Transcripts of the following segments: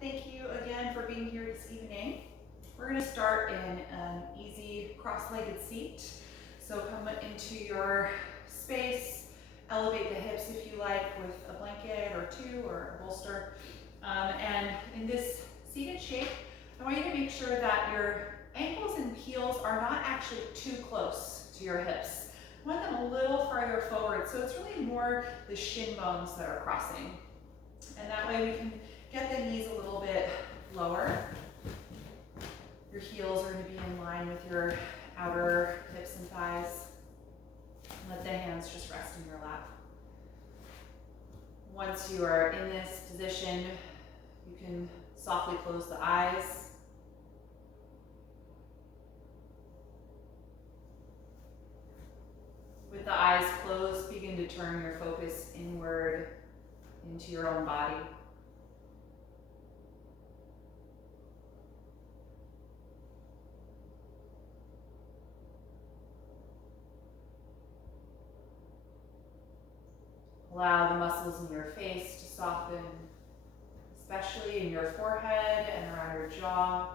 Thank you again for being here this evening. We're going to start in an easy cross-legged seat. So come into your space, elevate the hips if you like with a blanket or two or a bolster. And in this seated shape, I want you to make sure that your ankles and heels are not actually too close to your hips. I want them a little farther forward, so it's really more the shin bones that are crossing. And that way we can get the knees a little bit lower. Your heels are going to be in line with your outer hips and thighs. Let the hands just rest in your lap. Once you are in this position, you can softly close the eyes. With the eyes closed, begin to turn your focus inward into your own body. Allow the muscles in your face to soften, especially in your forehead and around your jaw.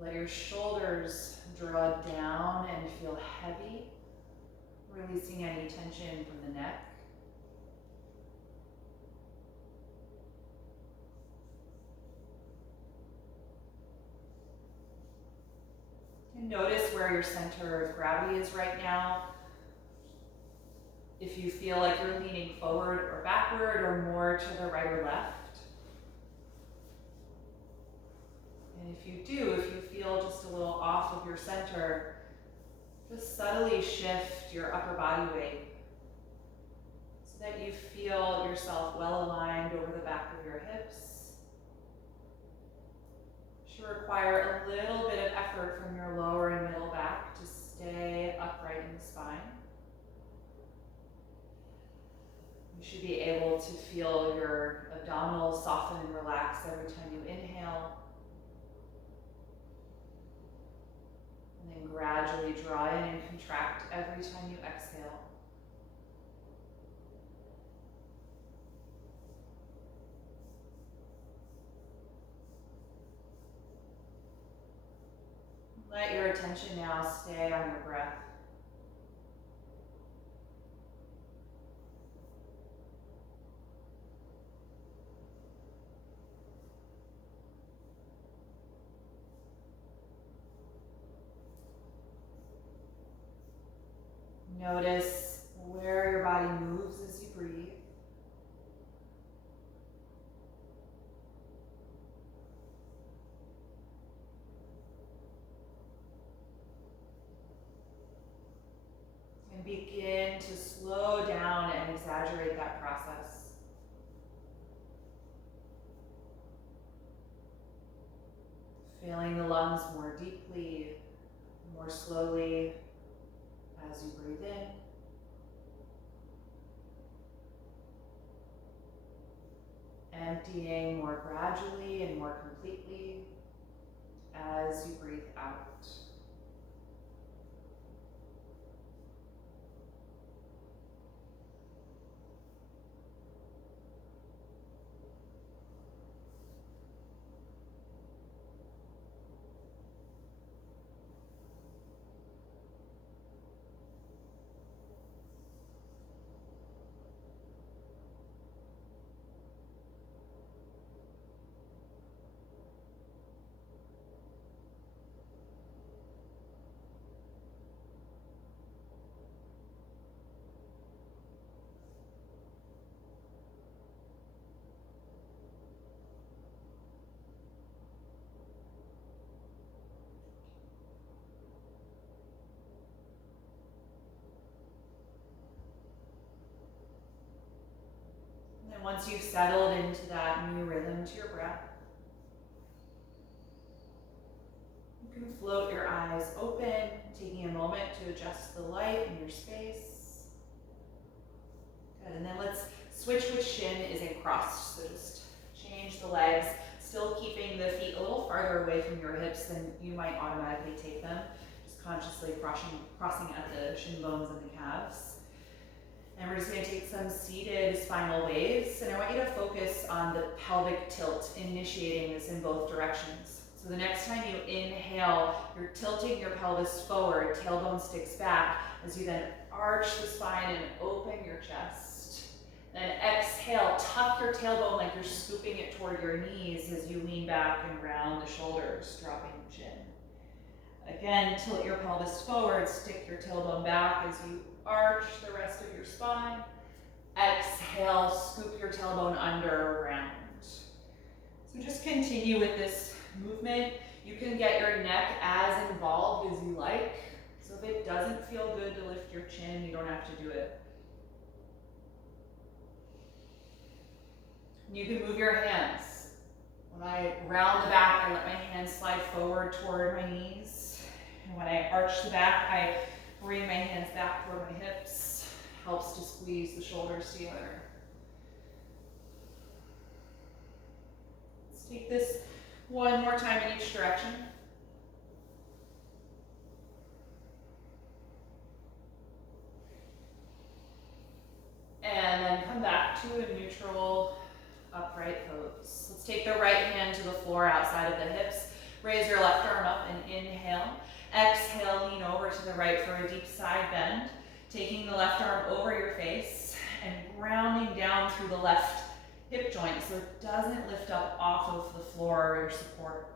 Let your shoulders draw down and feel heavy, releasing any tension from the neck. And notice where your center of gravity is right now. If you feel like you're leaning forward or backward or more to the right or left. And if you do, if you feel just a little off of your center, just subtly shift your upper body weight so that you feel yourself well aligned over the back of your hips. Should require a little bit of effort from your lower and middle back to stay upright in the spine. You should be able to feel your abdominals soften and relax every time you inhale. And then gradually draw in and contract every time you exhale. Let your attention now stay on your breath. Notice where your body moves as you breathe. And begin to slow down and exaggerate that process. Filling the lungs more deeply, more slowly as you breathe in. Emptying more gradually and more completely as you breathe out. And once you've settled into that new rhythm to your breath, you can float your eyes open, taking a moment to adjust the light in your space. Good, and then let's switch which shin is in crossed. So just change the legs, still keeping the feet a little farther farther away from your hips, then you might automatically take them. Just consciously crossing at the shin bones and the calves. And we're just going to take some seated spinal waves, and I want you to focus on the pelvic tilt, initiating this in both directions. So the next time you inhale, you're tilting your pelvis forward, tailbone sticks back, as you then arch the spine and open your chest. Then exhale, tuck your tailbone like you're scooping it toward your knees as you lean back and round the shoulders, dropping the chin. Again, tilt your pelvis forward, stick your tailbone back as you arch the rest of your spine. Exhale, scoop your tailbone under, round. So just continue with this movement. You can get your neck as involved as you like. So if it doesn't feel good to lift your chin, you don't have to do it. You can move your hands. When I round the back, I let my hands slide forward toward my knees. And when I arch the back, I bring my hands back toward my hips. Helps to squeeze the shoulders together. Let's take this one more time in each direction. And then come back to a neutral upright pose. Let's take the right hand to the floor outside of the hips. Raise your left arm up and inhale. Exhale, lean over to the right for a deep side bend. Taking the left arm over your face and grounding down through the left hip joint so it doesn't lift up off of the floor or your support.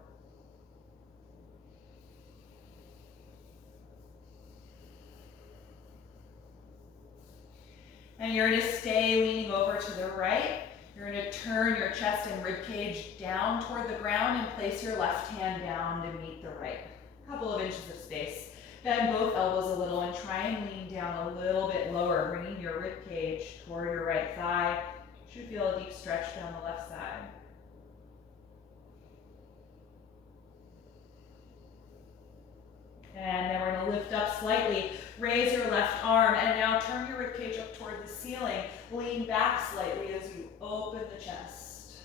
And you're going to stay leaning over to the right. You're going to turn your chest and rib cage down toward the ground and place your left hand down to meet the right. A couple of inches of space. Bend both elbows a little and try and lean down a little bit lower, bringing your rib cage toward your right thigh. You should feel a deep stretch down the left side. And then we're going to lift up slightly. Raise your left arm and now turn your rib cage up toward the ceiling. Lean back slightly as you open the chest.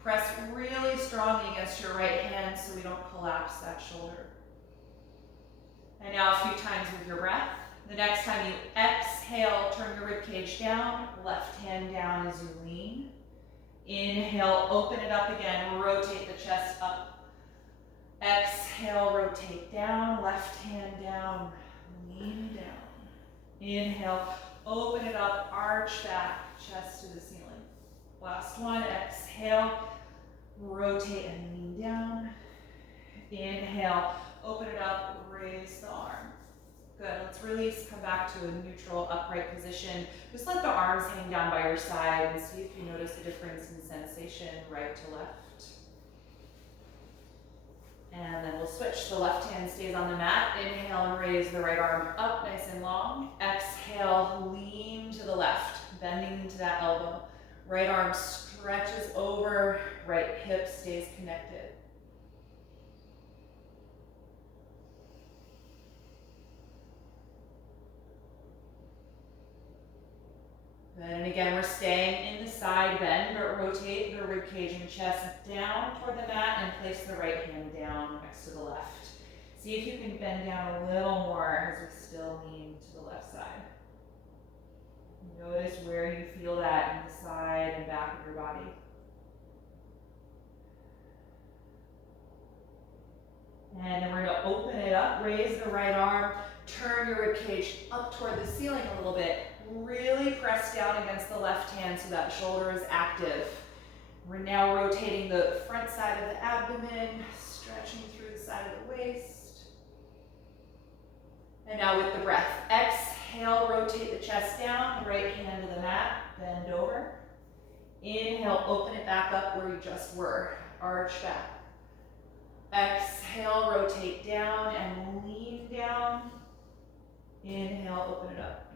Press really strongly against your right hand so we don't collapse that shoulder. And now a few times with your breath. The next time you exhale, turn your rib cage down, left hand down as you lean. Inhale, open it up again, rotate the chest up. Exhale, rotate down, left hand down, lean down. Inhale, open it up, arch back, chest to the ceiling. Last one, exhale, rotate and lean down. Inhale, open it up, raise the arm. Good, let's release, come back to a neutral upright position. Just let the arms hang down by your side and see if you notice a difference in sensation right to left. And then we'll switch. The left hand stays on the mat. Inhale and raise the right arm up nice and long. Exhale, lean to the left, bending into that elbow. Right arm stretches over, right hip stays connected. And again, we're staying in the side bend, but rotate the rib cage and chest down toward the mat and place the right hand down next to the left. See if you can bend down a little more as we still lean to the left side. Notice where you feel that in the side and back of your body. And then we're going to open it up, raise the right arm, turn your rib cage up toward the ceiling a little bit. Really press down against the left hand so that shoulder is active. We're now rotating the front side of the abdomen, stretching through the side of the waist. And now with the breath, exhale, rotate the chest down, right hand to the mat, bend over. Inhale, open it back up where you just were, arch back. Exhale, rotate down and lean down. Inhale, open it up.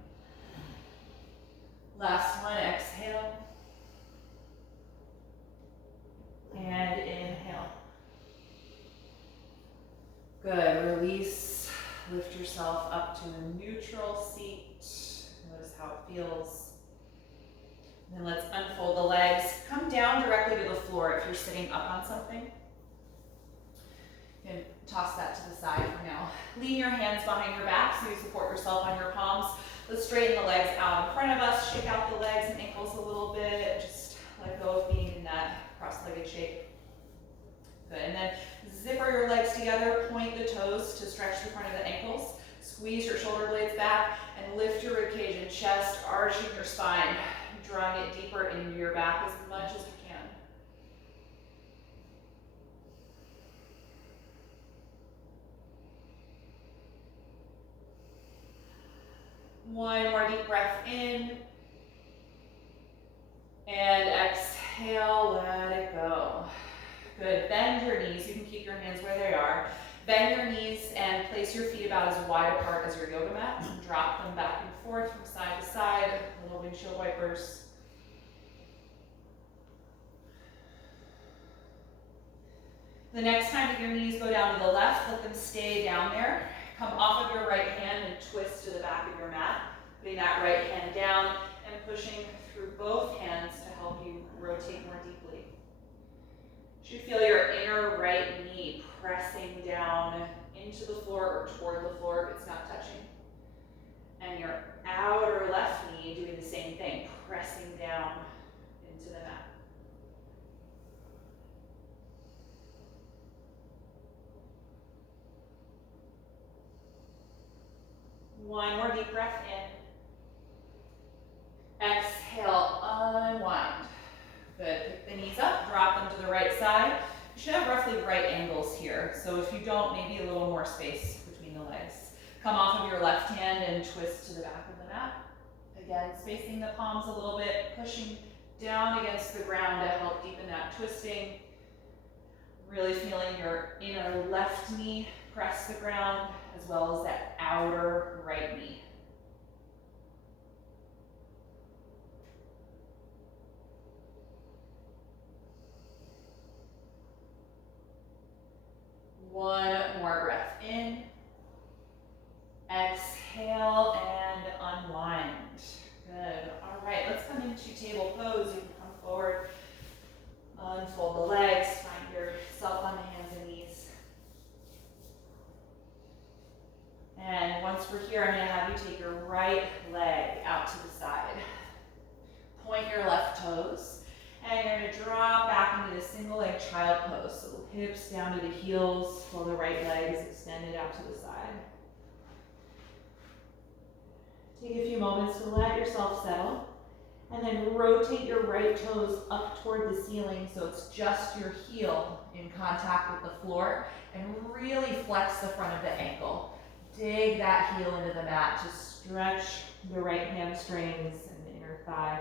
Last one, exhale. And inhale. Good, release. Lift yourself up to a neutral seat. Notice how it feels. Then let's unfold the legs. Come down directly to the floor if you're sitting up on something. toss that to the side for now. Lean your hands behind your back so you support yourself on your palms. Let's straighten the legs out in front of us. Shake out the legs and ankles a little bit. Just let go of being in that cross-legged shape. Good, and then zipper your legs together. Point the toes to stretch the front of the ankles. Squeeze your shoulder blades back and lift your ribcage and chest, arching your spine, drawing it deeper into your back as much as you can. One more deep breath in. And exhale, let it go. Good, bend your knees. You can keep your hands where they are. Bend your knees and place your feet about as wide apart as your yoga mat. And drop them back and forth from side to side, little windshield wipers. The next time that your knees go down to the left, let them stay down there. Come off of your right hand and twist to the back of your mat. Putting that right hand down and pushing through both hands to help you rotate more deeply. You should feel your inner right knee pressing down into the floor or toward the floor if it's not touching. And your outer left knee doing the same thing, pressing down into the mat. One more deep breath in. Exhale, unwind. Good, pick the knees up, drop them to the right side. You should have roughly right angles here. So if you don't, maybe a little more space between the legs. Come off of your left hand and twist to the back of the mat. Again, spacing the palms a little bit, pushing down against the ground to help deepen that twisting. Really feeling your inner left knee press the ground, as well as that outer right knee. One more breath in. Exhale and unwind. Good. All right, let's come into table pose. You can come forward, unfold the legs, find yourself on the hands and knees. And once we're here, I'm going to have you take your right leg out to the side. Point your left toes. And you're going to drop back into the single leg child pose. So hips down to the heels while the right leg is extended out to the side. Take a few moments to let yourself settle. And then rotate your right toes up toward the ceiling so it's just your heel in contact with the floor. And really flex the front of the ankle. Dig that heel into the mat to stretch the right hamstrings and the inner thigh.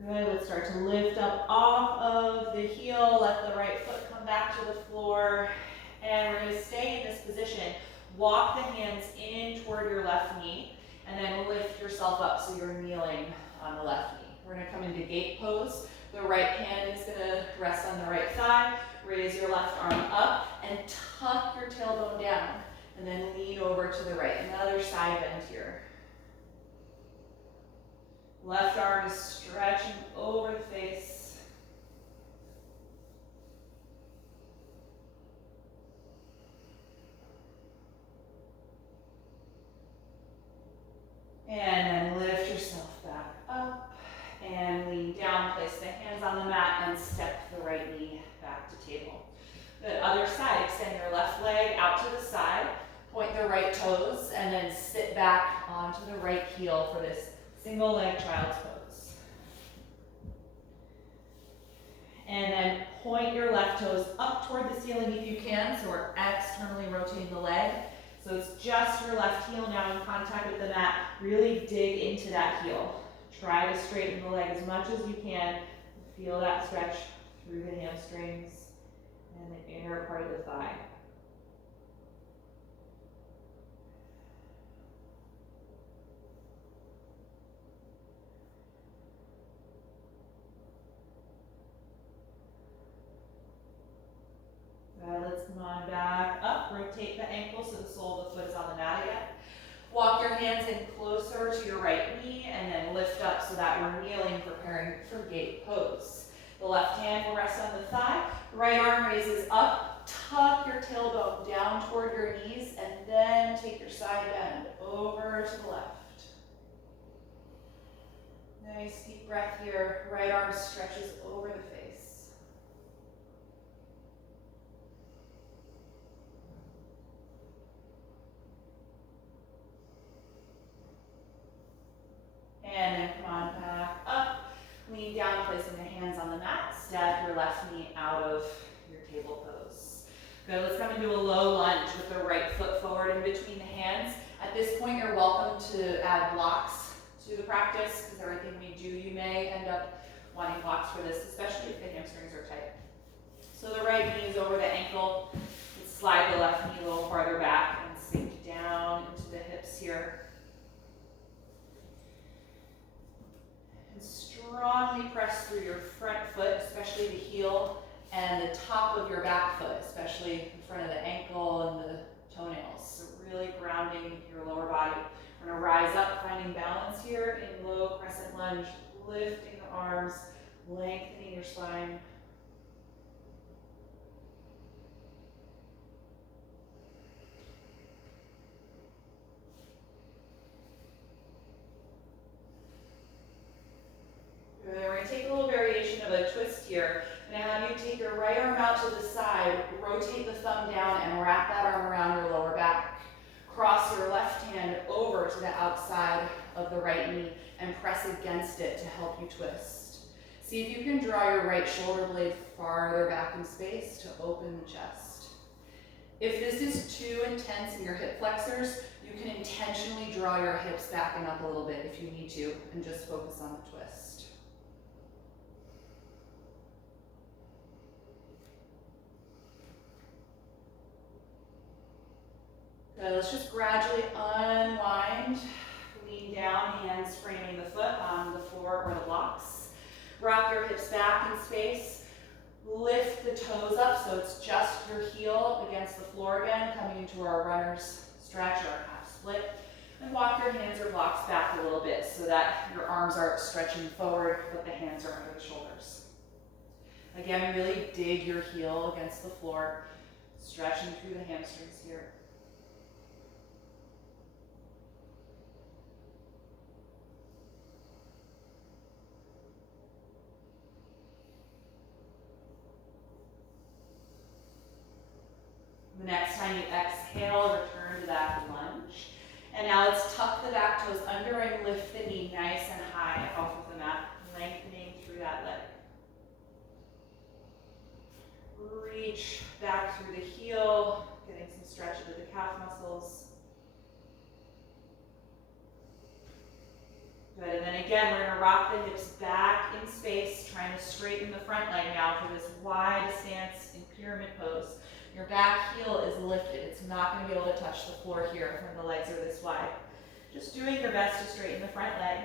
Good, let's start to lift up off of the heel. Let the right foot come back to the floor. And we're going to stay in this position. Walk the hands in toward your left knee. And then lift yourself up so you're kneeling on the left knee. We're going to come into Gait Pose. The right hand is going to rest on the right thigh. Raise your left arm up and tuck your tailbone down. And then lean over to the right. Another side bend here. Left arm is stretching over the face. And then lift yourself back up and lean down. Place the hands on the mat and step the right knee back to table. The other side, extend your left leg out to the side. Point the right toes and then sit back onto the right heel for this single leg child's pose. And then point your left toes up toward the ceiling if you can, so we're externally rotating the leg. So it's just your left heel now in contact with the mat. Really dig into that heel. Try to straighten the leg as much as you can. Feel that stretch through the hamstrings and the inner part of the thigh. Let's come on back up, rotate rotate the ankle so the sole of the foot is on the mat again. Walk your hands in closer to your right knee and then lift up so that we're kneeling, preparing for Gait Pose. The left hand will rest on the thigh, right arm raises up, tuck your tailbone down toward your knees, and then take your side bend over to the left. Nice deep breath here, right arm stretches over the face. And then come on back up. Lean down, placing the hands on the mat. Step your left knee out of your table pose. Good, let's come into a low lunge with the right foot forward in between the hands. At this point, you're welcome to add blocks to the practice, because everything we do, you may end up wanting blocks for this, especially if the hamstrings are tight. So the right knee is over the ankle. Let's slide the left knee a little farther back and sink down into the hips here. Strongly press through your front foot, especially the heel, and the top of your back foot, especially in front of the ankle and the toenails. So really grounding your lower body. We're going to rise up, finding balance here in low crescent lunge, lifting the arms, lengthening your spine. We're going to take a little variation of a twist here. I'm going to have you take your right arm out to the side, rotate the thumb down, and wrap that arm around your lower back. Cross your left hand over to the outside of the right knee and press against it to help you twist. See if you can draw your right shoulder blade farther back in space to open the chest. If this is too intense in your hip flexors, you can intentionally draw your hips back and up a little bit if you need to, and just focus on the twist. Good, let's just gradually unwind, lean down, hands framing the foot on the floor or the blocks. Rock your hips back in space, lift the toes up so it's just your heel against the floor again, coming into our runner's stretch or half split. And walk your hands or blocks back a little bit so that your arms are stretching forward, but the hands are under the shoulders. Again, really dig your heel against the floor, stretching through the hamstrings here. The next time you exhale, return to that lunge. And now let's tuck the back toes under and lift the knee nice and high off of the mat, lengthening through that leg. Reach back through the heel, getting some stretch into the calf muscles. Good, and then again, we're gonna rock the hips back in space, trying to straighten the front leg now for this wide stance in pyramid pose. Your back heel is lifted. It's not going to be able to touch the floor here when the legs are this wide. Just doing your best to straighten the front leg.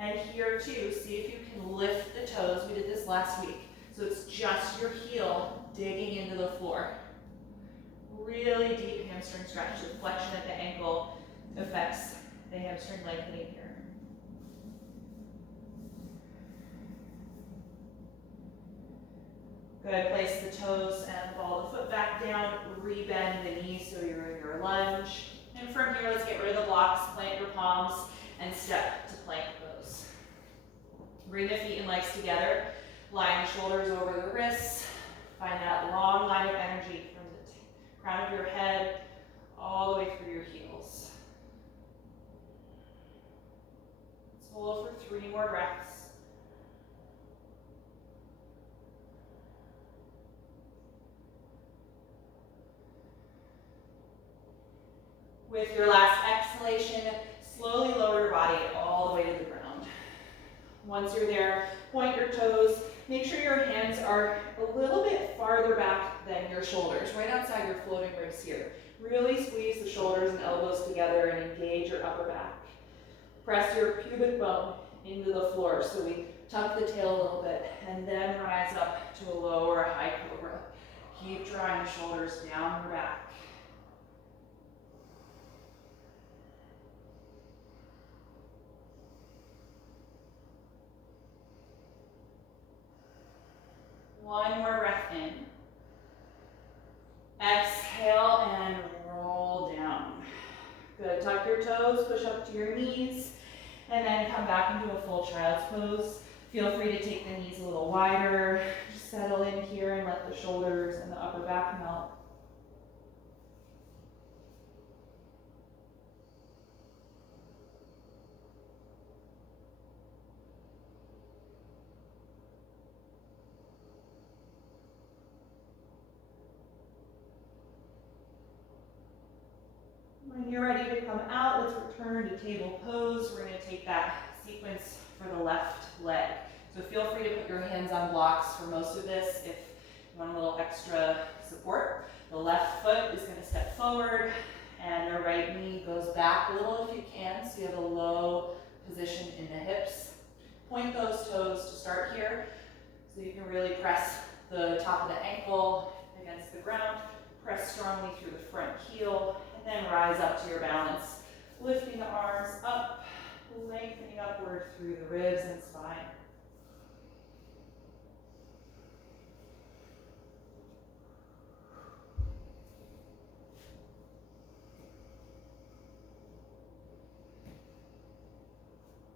And here too, see if you can lift the toes. We did this last week. So it's just your heel digging into the floor. Really deep hamstring stretch. The flexion at the ankle affects the hamstring lengthening here. Good, place the toes and ball the foot back down, rebend the knee so you're in your lunge. And from here, let's get rid of the blocks, plant your palms, and step to plank pose. Bring the feet and legs together, line the shoulders over the wrists, find that long line of energy from the crown of your head all the way through your heels. Let's hold for 3 more breaths. With your last exhalation, slowly lower your body all the way to the ground. Once you're there, point your toes. Make sure your hands are a little bit farther back than your shoulders, right outside your floating ribs here. Really squeeze the shoulders and elbows together and engage your upper back. Press your pubic bone into the floor so we tuck the tail a little bit and then rise up to a low or a high cobra. Keep drawing the shoulders down your back. One more breath in. Exhale and roll down. Good, tuck your toes, push up to your knees, and then come back into a full child's pose. Feel free to take the knees a little wider. Just settle in here and let the shoulders and the upper back melt. When you're ready to come out, let's return to table pose. We're going to take that sequence for the left leg. So feel free to put your hands on blocks for most of this if you want a little extra support. The left foot is going to step forward and the right knee goes back a little if you can, so you have a low position in the hips. Point those toes to start here so you can really press the top of the ankle against the ground. Press strongly through the front heel and then rise up to your balance. Lifting the arms up, lengthening upward through the ribs and spine.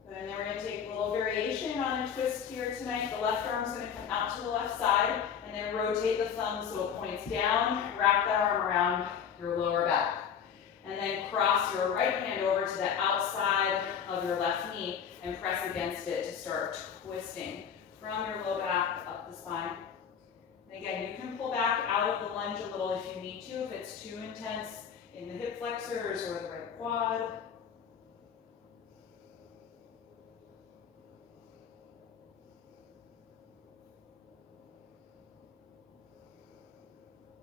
And then we're going to take a little variation on a twist here tonight. The left arm is going to come out to the left side and then rotate the thumb so it points down. Wrap that arm around your lower back. And then cross your right hand over to the outside of your left knee and press against it to start twisting from your low back up the spine. And again, you can pull back out of the lunge a little if you need to, if it's too intense in the hip flexors or the right quad.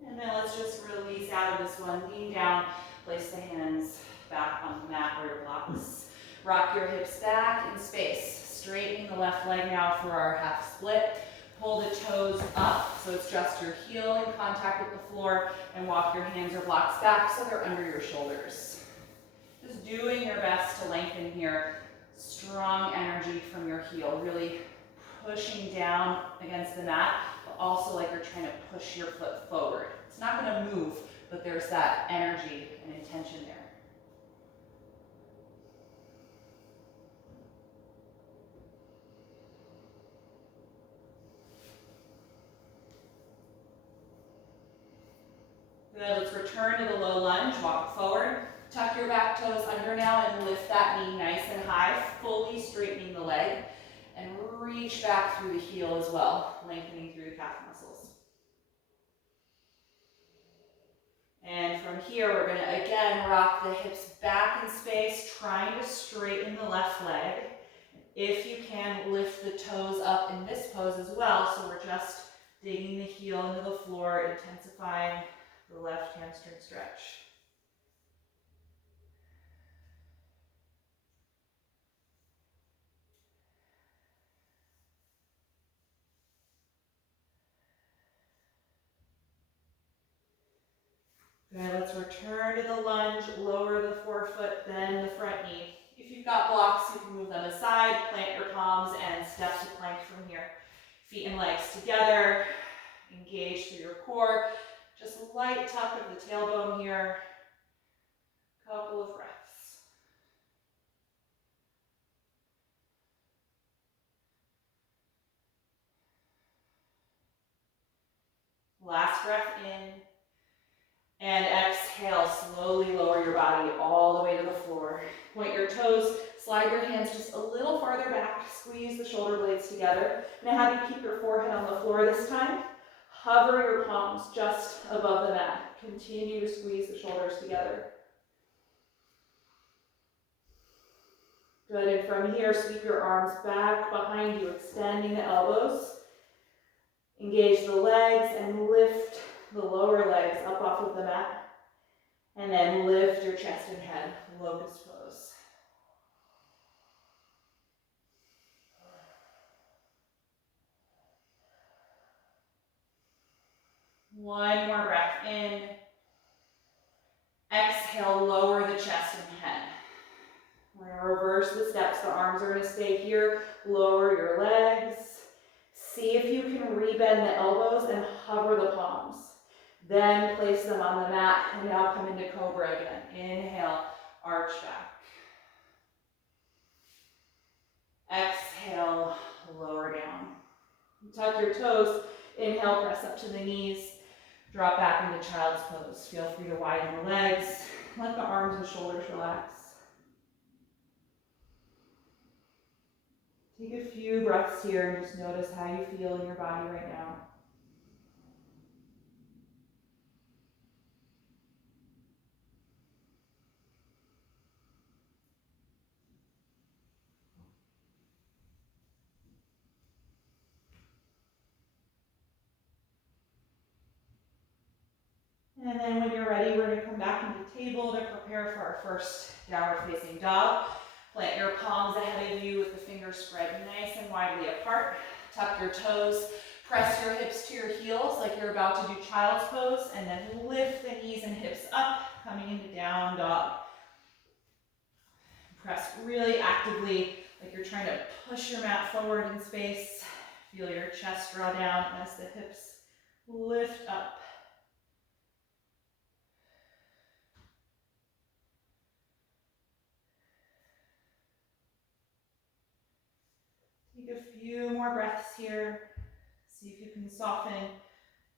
And then let's just release out of this one. Lean down, place the hands back on the mat or your blocks. Rock your hips back in space. Straighten the left leg now for our half split. Pull the toes up so it's just your heel in contact with the floor, and walk your hands or blocks back so they're under your shoulders. Just doing your best to lengthen here. Strong energy from your heel, really pushing down against the mat, but also like you're trying to push your foot forward. It's not going to move, but there's that energy and intention there. Good, let's return to the low lunge, walk forward. Tuck your back toes under now and lift that knee nice and high, fully straightening the leg. And reach back through the heel as well, lengthening through the calf muscles. And from here, we're going to again rock the hips back in space, trying to straighten the left leg. If you can, lift the toes up in this pose as well, so we're just digging the heel into the floor, intensifying the left hamstring stretch. Good, let's return to the lunge, lower the forefoot, then the front knee. If you've got blocks, you can move them aside, plant your palms, and step to plank from here. Feet and legs together, engage through your core. Just a light tuck of the tailbone here. Couple of breaths. Last breath in. And exhale, slowly lower your body all the way to the floor. Point your toes, slide your hands just a little farther back, squeeze the shoulder blades together. I'm going to have you keep your forehead on the floor this time. Hover your palms just above the mat. Continue to squeeze the shoulders together. Good, and from here, sweep your arms back behind you, extending the elbows. Engage the legs and lift the lower legs up off of the mat, and then lift your chest and head, locust pose. One more breath in. Exhale, lower the chest and head. We're going to reverse the steps. The arms are going to stay here. Lower your legs. See if you can rebend the elbows and hover the palms. Then place them on the mat and now come into Cobra again. Inhale, arch back. Exhale, lower down. Tuck your toes. Inhale, press up to the knees. Drop back into child's pose. Feel free to widen the legs. Let the arms and shoulders relax. Take a few breaths here and just notice how you feel in your body right now. And then when you're ready, we're going to come back into table to prepare for our first downward facing dog. Plant your palms ahead of you with the fingers spread nice and widely apart. Tuck your toes. Press your hips to your heels like you're about to do child's pose, and then lift the knees and hips up, coming into down dog. Press really actively like you're trying to push your mat forward in space. Feel your chest draw down as the hips lift up. Take a few more breaths here. See if you can soften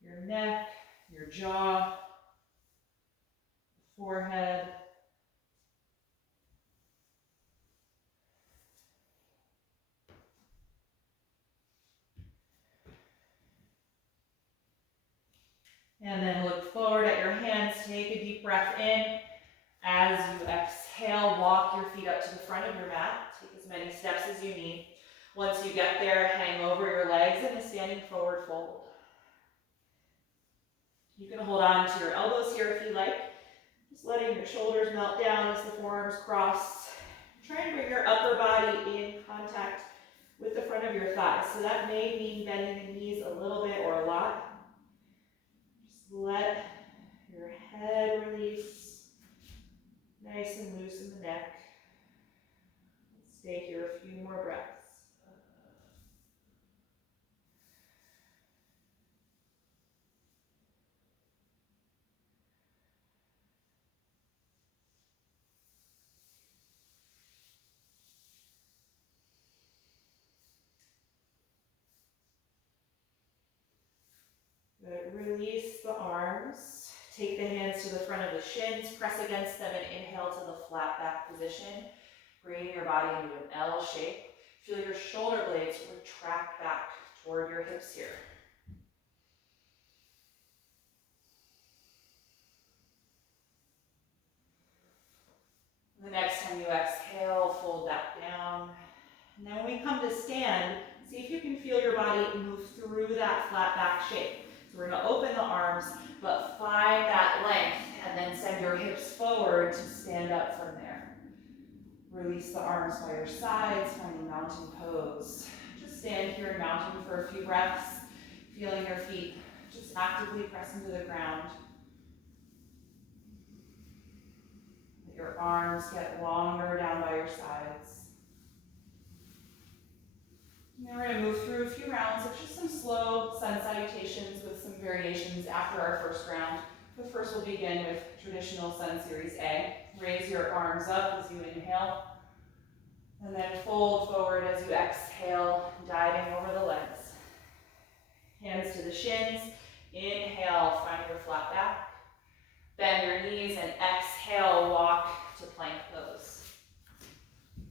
your neck, your jaw, forehead. And then look forward at your hands. Take a deep breath in. As you exhale, walk your feet up to the front of your mat. Take as many steps as you need. Once you get there, hang over your legs in a standing forward fold. You can hold on to your elbows here if you like. Just letting your shoulders melt down as the forearms cross. Try and bring your upper body in contact with the front of your thighs. So that may mean bending the knees a little bit or a lot. Just let your head release. Nice and loose in the neck. Stay here a few more breaths. Good. Release the arms. Take the hands to the front of the shins. Press against them and inhale to the flat back position. Bringing your body into an L shape. Feel your shoulder blades retract back toward your hips here. The next time you exhale, fold back down. And then when we come to stand, see if you can feel your body move through that flat back shape. So we're going to open the arms, but find that length, and then send your hips forward to stand up from there. Release the arms by your sides, finding mountain pose. Just stand here in mountain for a few breaths, feeling your feet just actively press into the ground. Let your arms get longer down by your sides. Now we're going to move through a few rounds of just some slow sun salutations with some variations after our first round. But first we'll begin with traditional sun series A. Raise your arms up as you inhale. And then fold forward as you exhale, diving over the legs. Hands to the shins. Inhale, find your flat back. Bend your knees and exhale, walk to plank pose.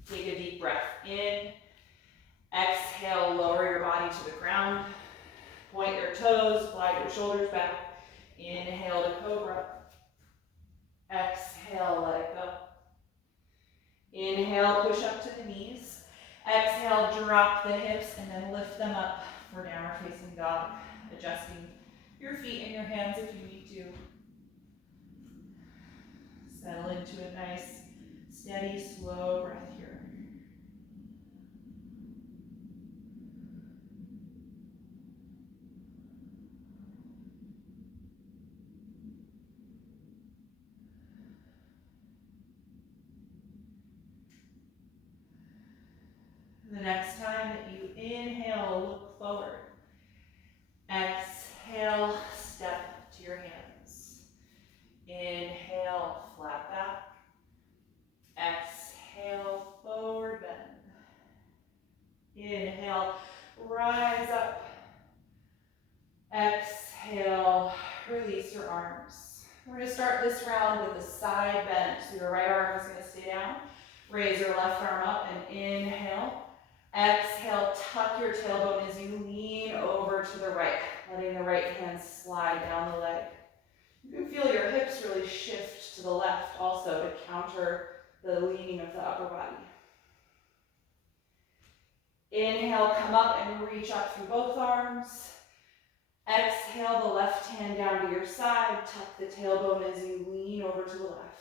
Take a deep breath in. Exhale, lower your body to the ground. Point your toes, glide your shoulders back. Inhale to Cobra. Exhale, let it go. Inhale, push up to the knees. Exhale, drop the hips and then lift them up for downward facing dog. Adjusting your feet and your hands if you need to. Settle into a nice, steady, slow breath here. The next time that you inhale, look forward. down with a side bend. So your right arm is going to stay down. Raise your left arm up and inhale. Exhale, tuck your tailbone as you lean over to the right, letting the right hand slide down the leg. You can feel your hips really shift to the left also to counter the leaning of the upper body. Inhale, come up and reach up through both arms. Exhale, the left hand down to your side. Tuck the tailbone as you lean over to the left.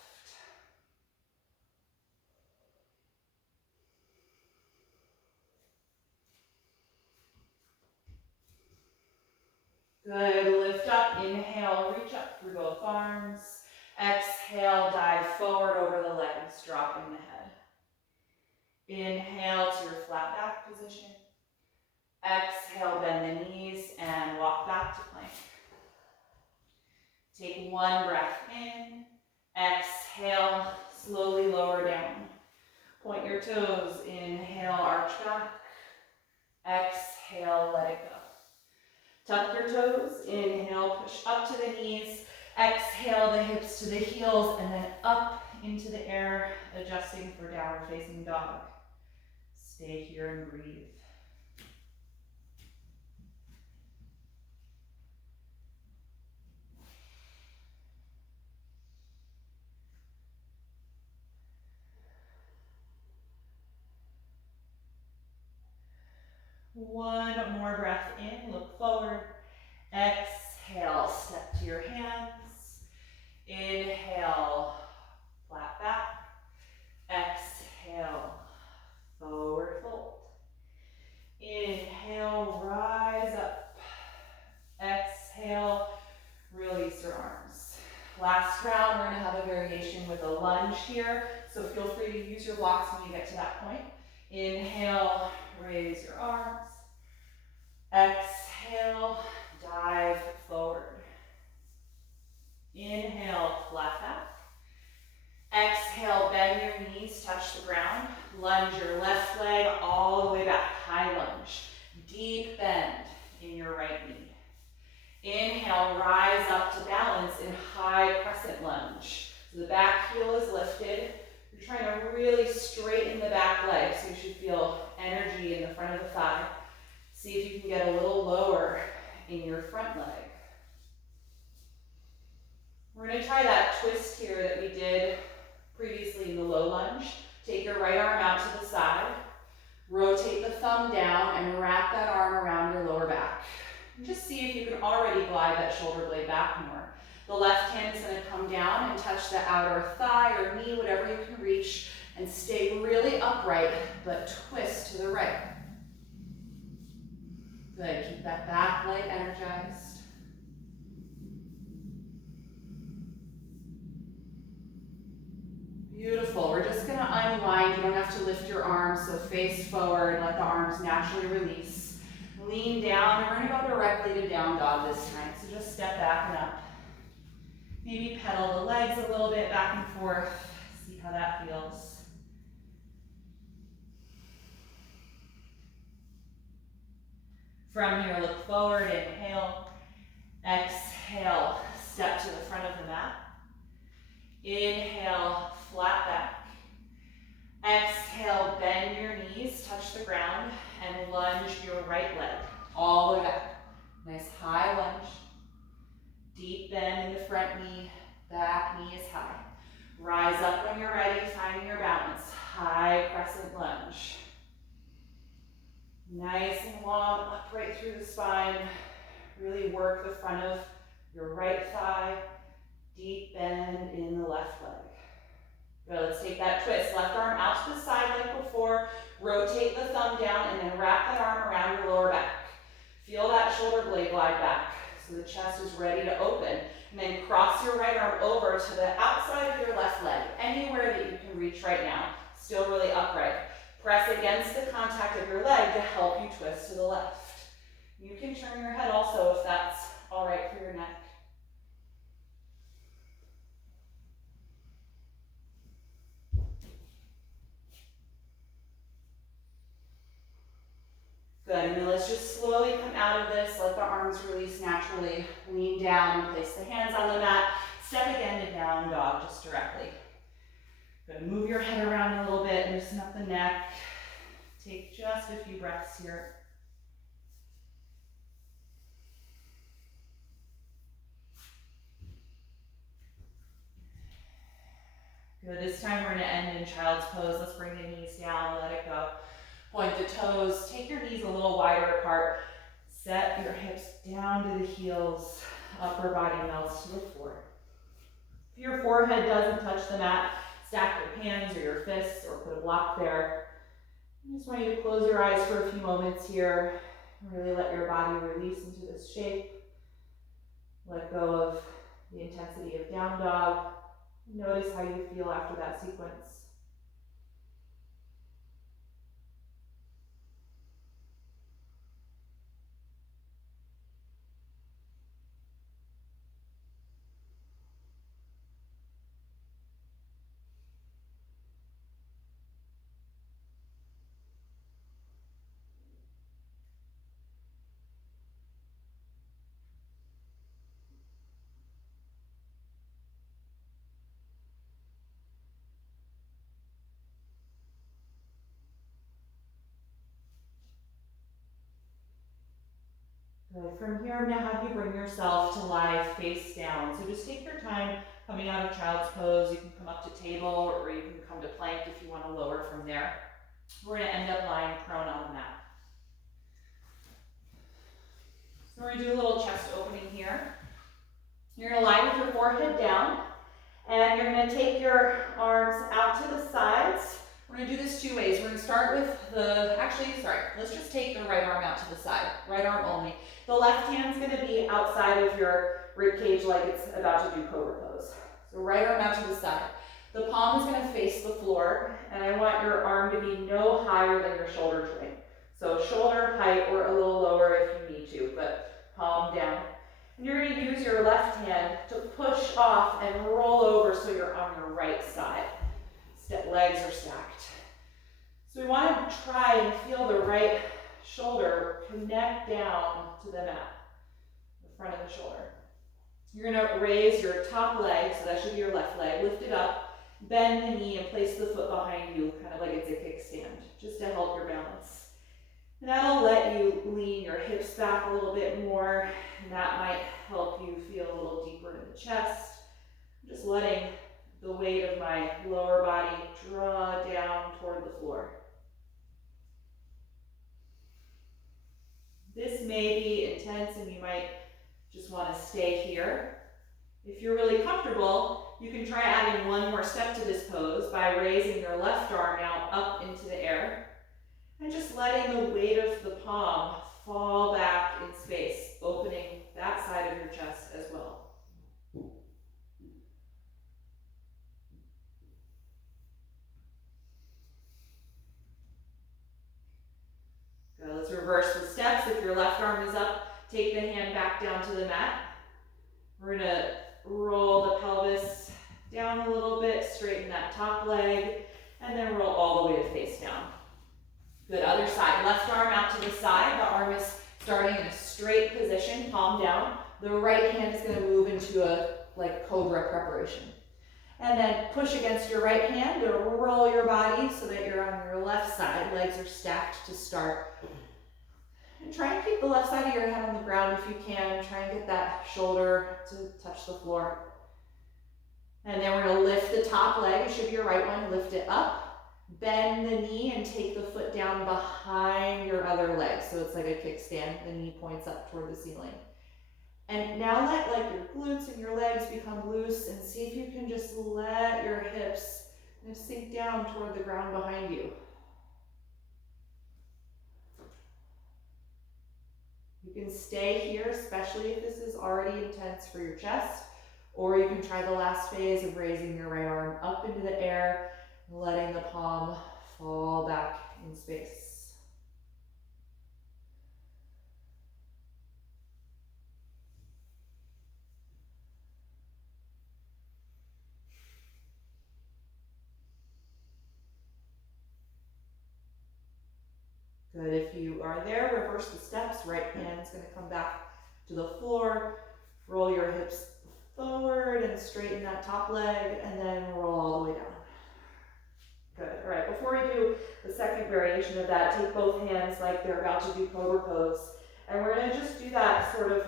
Good, lift up, inhale, reach up through both arms. Exhale, dive forward over the legs, dropping the head. Inhale to your flat back position. Exhale, bend the knees and walk back to plank. Take one breath in. Exhale, slowly lower down. Point your toes. Inhale, arch back. Exhale, let it go. Tuck your toes, inhale, push up to the knees, exhale the hips to the heels, and then up into the air, adjusting for downward facing dog. Stay here and breathe. One more breath in, look forward. Exhale, step to your hands. Inhale, flat back. Exhale, forward fold. Inhale, rise up. Exhale, release your arms. Last round, we're going to have a variation with a lunge here, so feel free to use your blocks when you get to that point. Inhale, raise your arms. Exhale, dive forward. Inhale, flat back. Exhale, bend your knees, touch the ground. Lunge your left leg all the way back, high lunge. Deep bend in your right knee. Inhale, rise up to balance in high crescent lunge. So the back heel is lifted. You're trying to really straighten the back leg, so you should feel energy in the front of the thigh. See if you can get a little lower in your front leg. We're going to try that twist here that we did previously in the low lunge. Take your right arm out to the side. Rotate the thumb down and wrap that arm around your lower back. And just see if you can already glide that shoulder blade back more. The left hand is going to come down and touch the outer thigh or knee, whatever you can reach, and stay really upright, but twist to the right. Good, keep that back leg energized. Beautiful, we're just gonna unwind. You don't have to lift your arms, so face forward, let the arms naturally release. Lean down, and we're gonna go directly to down dog this time, so just step back and up. Maybe pedal the legs a little bit back and forth, see how that feels. From here, look forward, inhale, exhale, step to the front of the mat. Inhale, flat back. Exhale, bend your knees, touch the ground, and lunge your right leg all the way back. Nice high lunge. Deep bend in the front knee, back knee is high. Rise up when you're ready, finding your balance. High crescent lunge. Nice and long, upright through the spine. Really work the front of your right thigh. Deep bend in the left leg. Good, let's take that twist. Left arm out to the side like before. Rotate the thumb down and then wrap that arm around your lower back. Feel that shoulder blade glide back so the chest is ready to open. And then cross your right arm over to the outside of your left leg, anywhere that you can reach right now. Still really upright. Press against the contact of your leg to help you twist to the left. You can turn your head also if that's all right for your neck. Good, and then let's just slowly come out of this. Let the arms release naturally. Lean down and place the hands on the mat. Step again to down dog, just directly. Gonna move your head around a little bit, loosen up the neck. Take just a few breaths here. Good, this time we're gonna end in child's pose. Let's bring the knees down, let it go. Point the toes, take your knees a little wider apart. Set your hips down to the heels, upper body melts to the floor. If your forehead doesn't touch the mat, stack your hands or your fists or put a block there. I just want you to close your eyes for a few moments here. Really let your body release into this shape. Let go of the intensity of down dog. Notice how you feel after that sequence. Good. From here, I'm going to have you bring yourself to lie face down. So just take your time coming out of child's pose. You can come up to table or you can come to plank if you want to lower from there. We're going to end up lying prone on the mat. So we're going to do a little chest opening here. You're going to lie with your forehead down and you're going to take your arms out to the sides. We're going to do this two ways. We're going to start with let's just take the right arm out to the side, right arm only. The left hand's going to be outside of your rib cage like it's about to do Cobra Pose. So right arm out to the side. The palm is going to face the floor, and I want your arm to be no higher than your shoulder joint. So shoulder height or a little lower if you need to, but palm down. And you're going to use your left hand to push off and roll over so you're on your right side. Legs are stacked. So we want to try and feel the right shoulder connect down to the mat, the front of the shoulder. You're going to raise your top leg, so that should be your left leg, lift it up, bend the knee and place the foot behind you, kind of like it's a kickstand, just to help your balance. And that'll let you lean your hips back a little bit more, and that might help you feel a little deeper in the chest. Just letting the weight of my lower body draw down toward the floor. This may be intense and you might just want to stay here. If you're really comfortable, you can try adding one more step to this pose by raising your left arm now up into the air and just letting the weight of the palm fall back in space, opening that side of your chest as well. Good. Let's reverse the steps. If your left arm is up, take the hand back down to the mat. We're going to roll the pelvis down a little bit, straighten that top leg, and then roll all the way to face down. Good. Other side. Left arm out to the side. The arm is starting in a straight position, palm down. The right hand is going to move into a Cobra preparation. And then push against your right hand to roll your body so that you're on your left side. Legs are stacked to start. And try and keep the left side of your head on the ground if you can. Try and get that shoulder to touch the floor. And then we're going to lift the top leg. It should be your right one. Lift it up. Bend the knee and take the foot down behind your other leg. So it's like a kickstand. The knee points up toward the ceiling. And now let your glutes and your legs become loose and see if you can just let your hips sink down toward the ground behind you. You can stay here, especially if this is already intense for your chest, or you can try the last phase of raising your right arm up into the air, letting the palm fall back in space. Good. If you are there, reverse the steps. Right hand's going to come back to the floor. Roll your hips forward and straighten that top leg, and then roll all the way down. Good. All right, before we do the second variation of that, take both hands like they're about to do Cobra Pose. And we're going to just do that sort of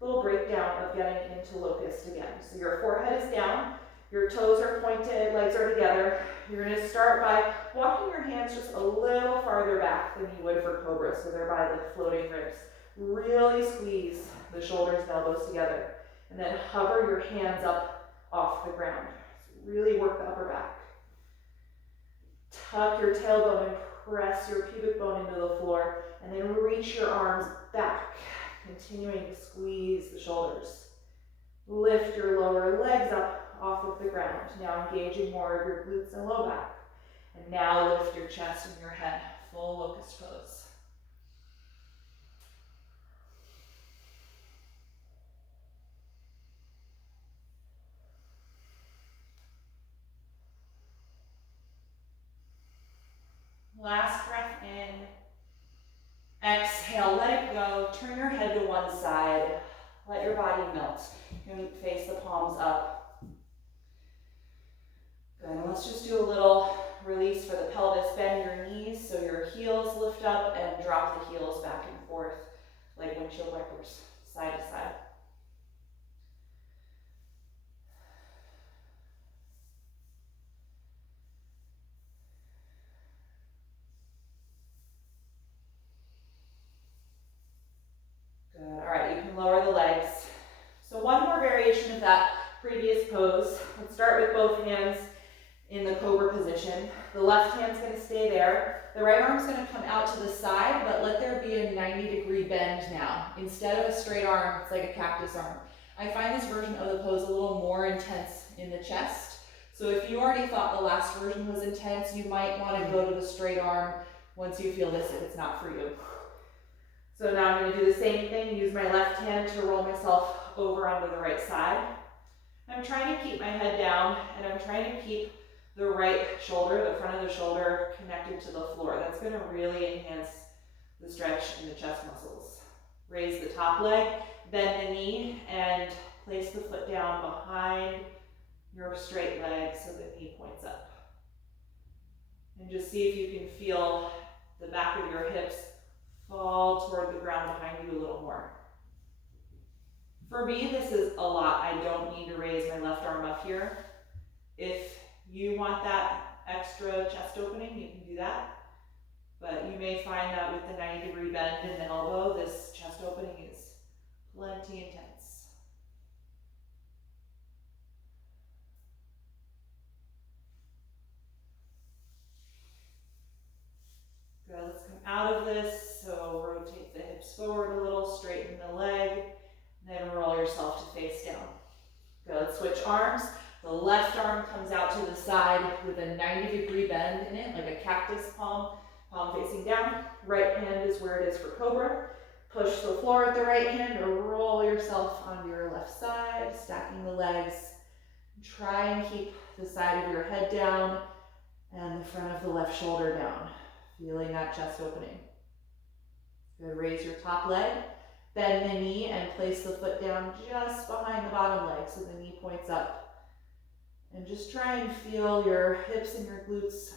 little breakdown of getting into locust again. So your forehead is down, your toes are pointed, legs are together. You're going to start by walking your hands just a little farther back than you would for Cobra, so they're by the floating ribs. Really squeeze the shoulders and elbows together, and then hover your hands up off the ground. So really work the upper back. Tuck your tailbone and press your pubic bone into the floor, and then reach your arms back, continuing to squeeze the shoulders. Lift your lower legs up off of the ground, now engaging more of your glutes and low back. And now lift your chest and your head, full locust pose. Last breath in. Exhale, let it go. Turn your head to one side. Let your body melt. You can face the palms up. Good, and let's just do a little release for the pelvis. Bend your knees so your heels lift up and drop the heels back and forth like windshield wipers, side to side. Good, all right, you can lower the legs. So one more variation of that previous pose. Let's start with both hands in the Cobra position. The left hand's going to stay there. The right arm's going to come out to the side, but let there be a 90-degree bend now. Instead of a straight arm, it's like a cactus arm. I find this version of the pose a little more intense in the chest. So if you already thought the last version was intense, you might want to go to the straight arm once you feel this if it's not for you. So now I'm going to do the same thing, use my left hand to roll myself over onto the right side. I'm trying to keep my head down, and I'm trying to keep the right shoulder, the front of the shoulder, connected to the floor. That's going to really enhance the stretch in the chest muscles. Raise the top leg, bend the knee, and place the foot down behind your straight leg so the knee points up. And just see if you can feel the back of your hips fall toward the ground behind you a little more. For me, this is a lot. I don't need to raise my left arm up here. If you want that extra chest opening, you can do that. But you may find that with the 90-degree bend in the elbow, this chest opening is plenty intense. Good, let's come out of this. So rotate the hips forward a little, straighten the leg, and then roll yourself to face down. Good, let's switch arms. The left arm comes out to the side with a 90-degree bend in it, like a cactus palm facing down. Right hand is where it is for Cobra. Push the floor with the right hand or roll yourself onto your left side, stacking the legs. Try and keep the side of your head down and the front of the left shoulder down, feeling that chest opening. Good, raise your top leg, bend the knee and place the foot down just behind the bottom leg so the knee points up. And just try and feel your hips and your glutes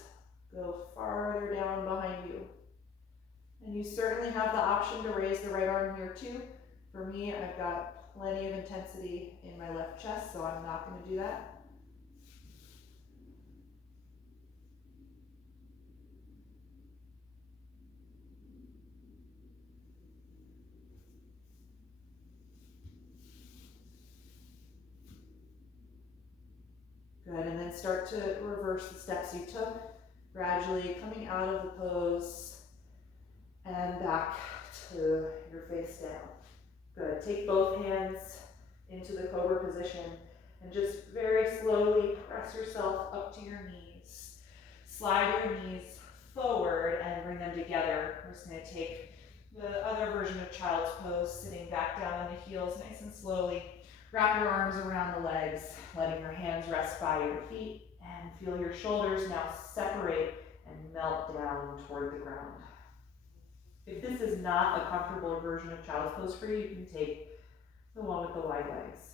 go farther down behind you. And you certainly have the option to raise the right arm here too. For me, I've got plenty of intensity in my left chest, so I'm not going to do that. Good, and then start to reverse the steps you took, gradually coming out of the pose and back to your face down. Good, take both hands into the Cobra position and just very slowly press yourself up to your knees. Slide your knees forward and bring them together. We're just going to take the other version of Child's Pose, sitting back down on the heels nice and slowly. Wrap your arms around the legs, letting your hands rest by your feet, and feel your shoulders now separate and melt down toward the ground. If this is not a comfortable version of Child's Pose for you, you can take the one with the wide legs.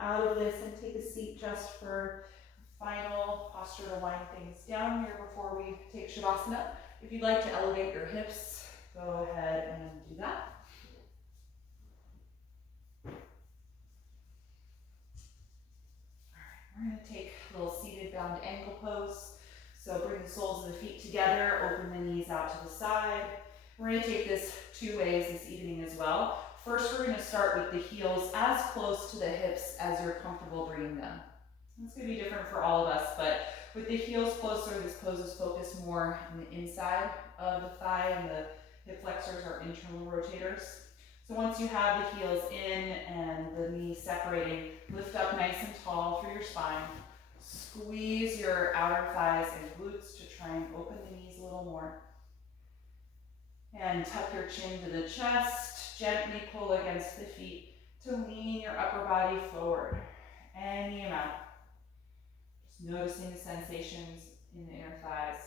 out of this and take a seat just for final posture to wind things down here before we take Shavasana. If you'd like to elevate your hips, go ahead and do that. All right, we're going to take a little seated bound ankle pose. So bring the soles of the feet together, open the knees out to the side. We're going to take this two ways this evening as well. First, we're going to start with the heels as close to the hips as you're comfortable bringing them. It's going to be different for all of us, but with the heels closer, this pose is focused more on the inside of the thigh, and the hip flexors are internal rotators. So once you have the heels in and the knees separating, lift up nice and tall through your spine. Squeeze your outer thighs and glutes to try and open the knees a little more. And tuck your chin to the chest. Gently pull against the feet to lean your upper body forward. Any amount. Just noticing the sensations in the inner thighs.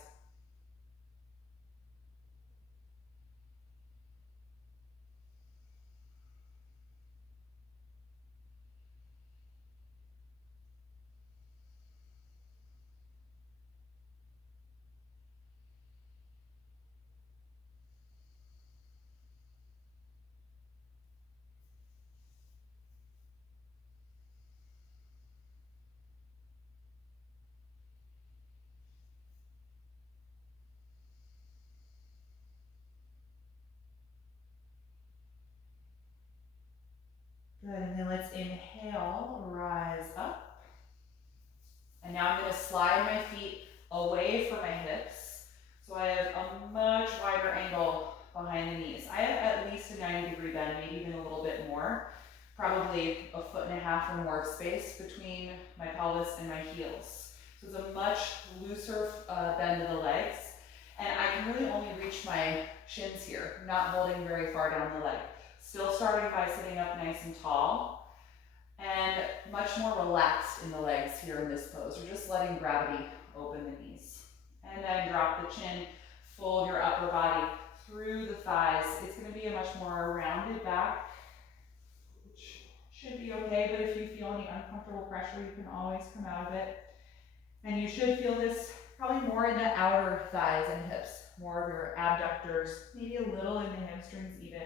Good, and then let's inhale, rise up. And now I'm going to slide my feet away from my hips. So I have a much wider angle behind the knees. I have at least a 90-degree bend, maybe even a little bit more. Probably 1.5 feet or more of space between my pelvis and my heels. So it's a much looser bend of the legs. And I can really only reach my shins here, not holding very far down the leg. Still starting by sitting up nice and tall, and much more relaxed in the legs here in this pose. We're just letting gravity open the knees. And then drop the chin, fold your upper body through the thighs. It's going to be a much more rounded back, which should be okay, but if you feel any uncomfortable pressure, you can always come out of it. And you should feel this probably more in the outer thighs and hips, more of your abductors, maybe a little in the hamstrings even.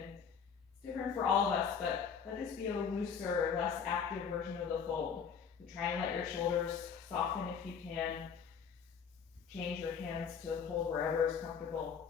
Different for all of us, but let this be a looser, less active version of the fold. So try and let your shoulders soften if you can. Change your hands to hold wherever is comfortable.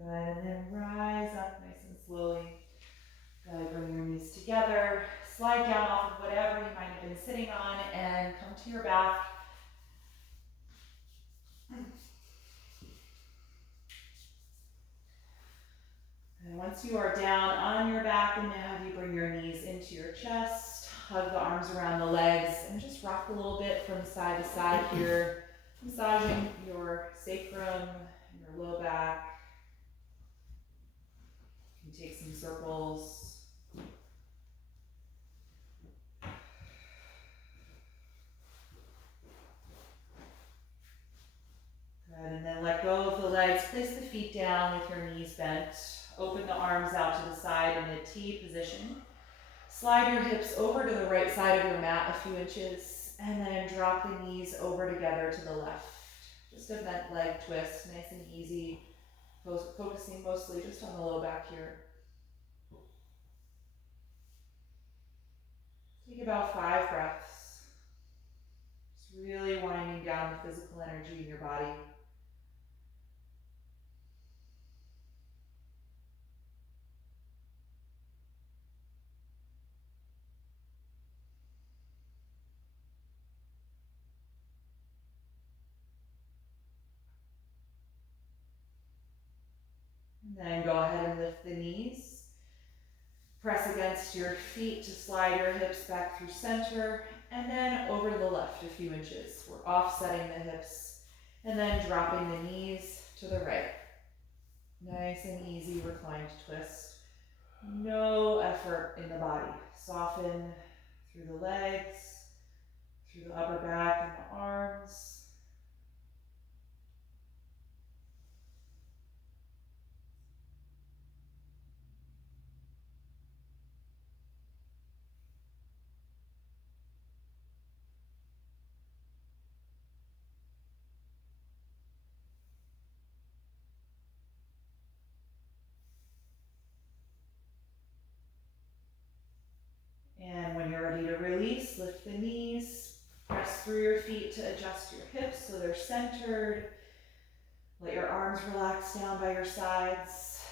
Good, and then rise up nice and slowly. Good, bring your knees together. Slide down off of whatever you might have been sitting on and come to your back. And once you are down on your back, and now you bring your knees into your chest, hug the arms around the legs, and just rock a little bit from side to side here, massaging your sacrum, your low back. You can take some circles. Good, and then let go of the legs. Place the feet down with your knees bent. Open the arms out to the side in the T position. Slide your hips over to the right side of your mat a few inches, and then drop the knees over together to the left. Just a bent leg twist, nice and easy, focusing mostly just on the low back here. Take about 5 breaths. Just really winding down the physical energy in your body. And then go ahead and lift the knees. Press against your feet to slide your hips back through center, and then over to the left a few inches. We're offsetting the hips, and then dropping the knees to the right. Nice and easy reclined twist. No effort in the body. Soften through the legs, through the upper back and the arms. And when you're ready to release, lift the knees, press through your feet to adjust your hips so they're centered. Let your arms relax down by your sides.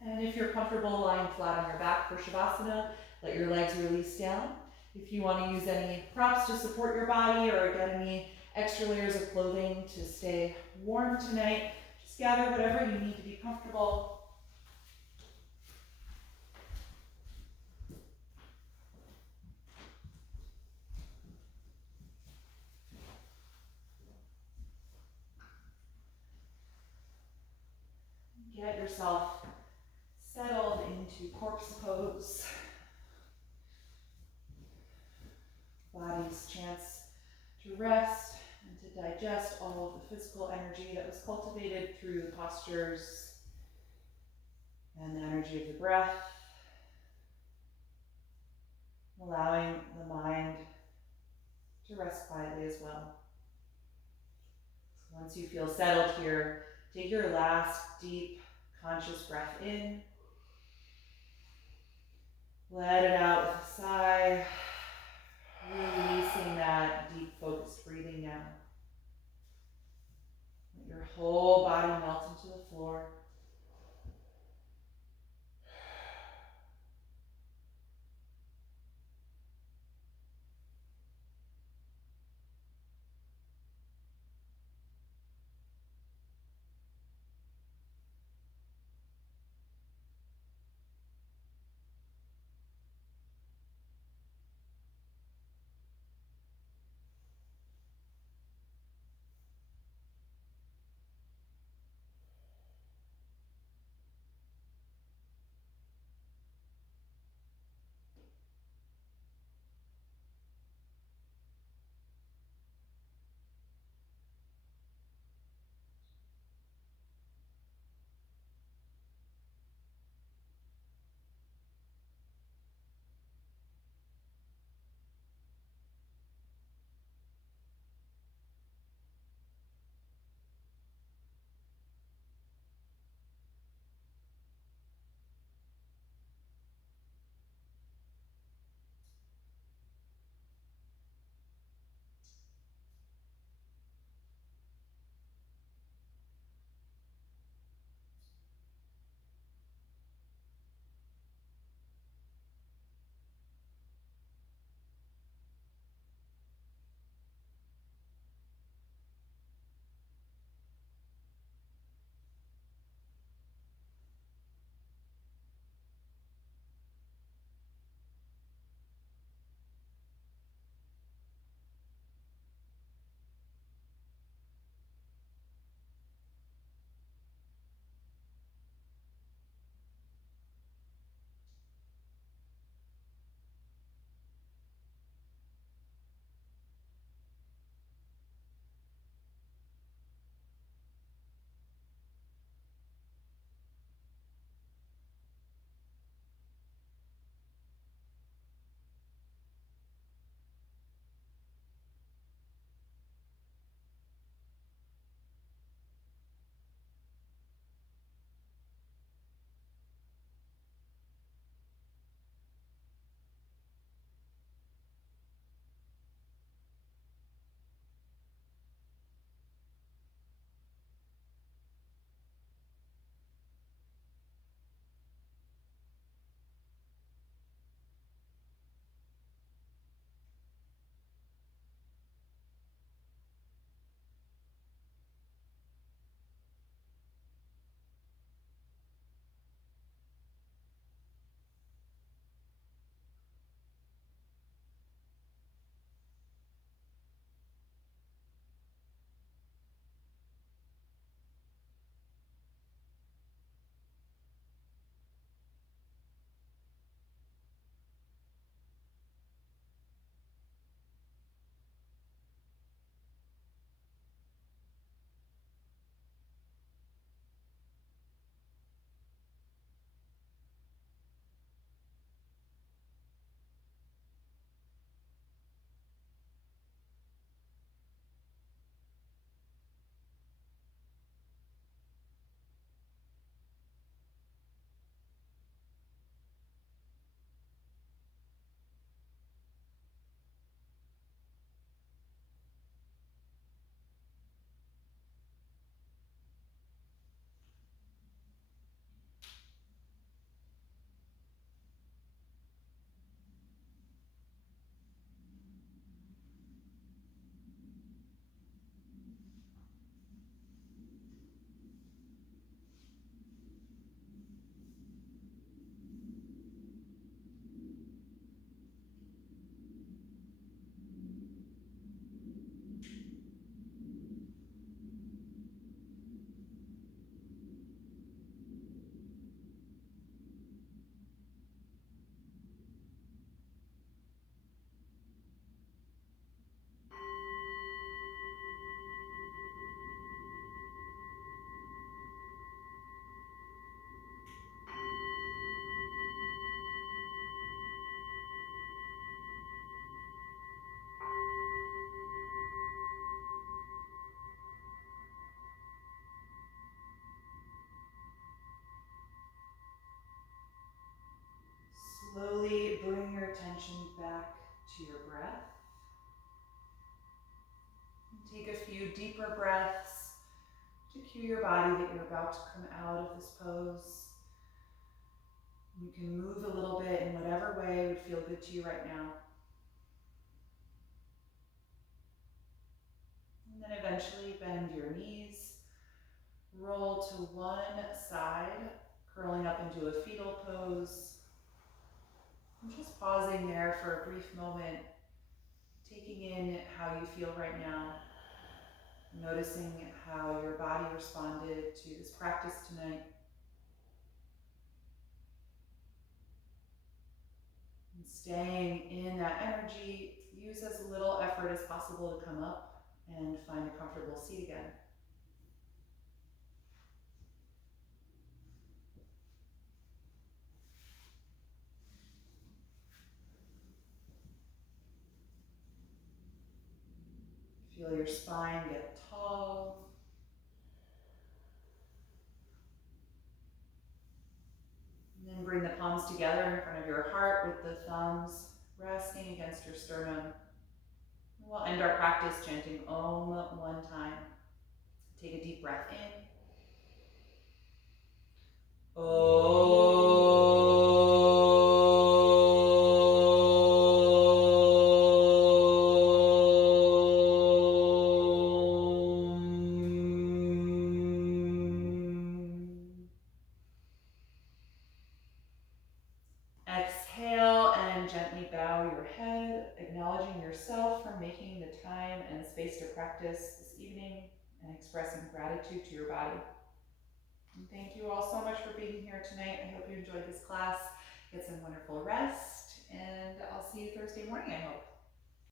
And if you're comfortable lying flat on your back for Shavasana, let your legs release down. If you want to use any props to support your body or get any extra layers of clothing to stay warm tonight, just gather whatever you need to be comfortable. Get yourself settled into corpse pose. Body's chance to rest and to digest all of the physical energy that was cultivated through the postures and the energy of the breath. Allowing the mind to rest quietly as well. Once you feel settled here, take your last deep conscious breath in. Let it out with a sigh, releasing that deep focused breathing now. Let your whole body melt into the floor. attention back to your breath. And take a few deeper breaths to cue your body that you're about to come out of this pose. You can move a little bit in whatever way would feel good to you right now. And then eventually bend your knees, roll to one side, curling up into a fetal pose. And just pausing there for a brief moment, taking in how you feel right now, noticing how your body responded to this practice tonight. And staying in that energy, use as little effort as possible to come up and find a comfortable seat again. Feel your spine get tall. And then bring the palms together in front of your heart with the thumbs resting against your sternum. We'll end our practice chanting Om one time. Take a deep breath in. Om. Exhale and gently bow your head, acknowledging yourself for making the time and space to practice this evening and expressing gratitude to your body. And thank you all so much for being here tonight. I hope you enjoyed this class. Get some wonderful rest, and I'll see you Thursday morning, I hope.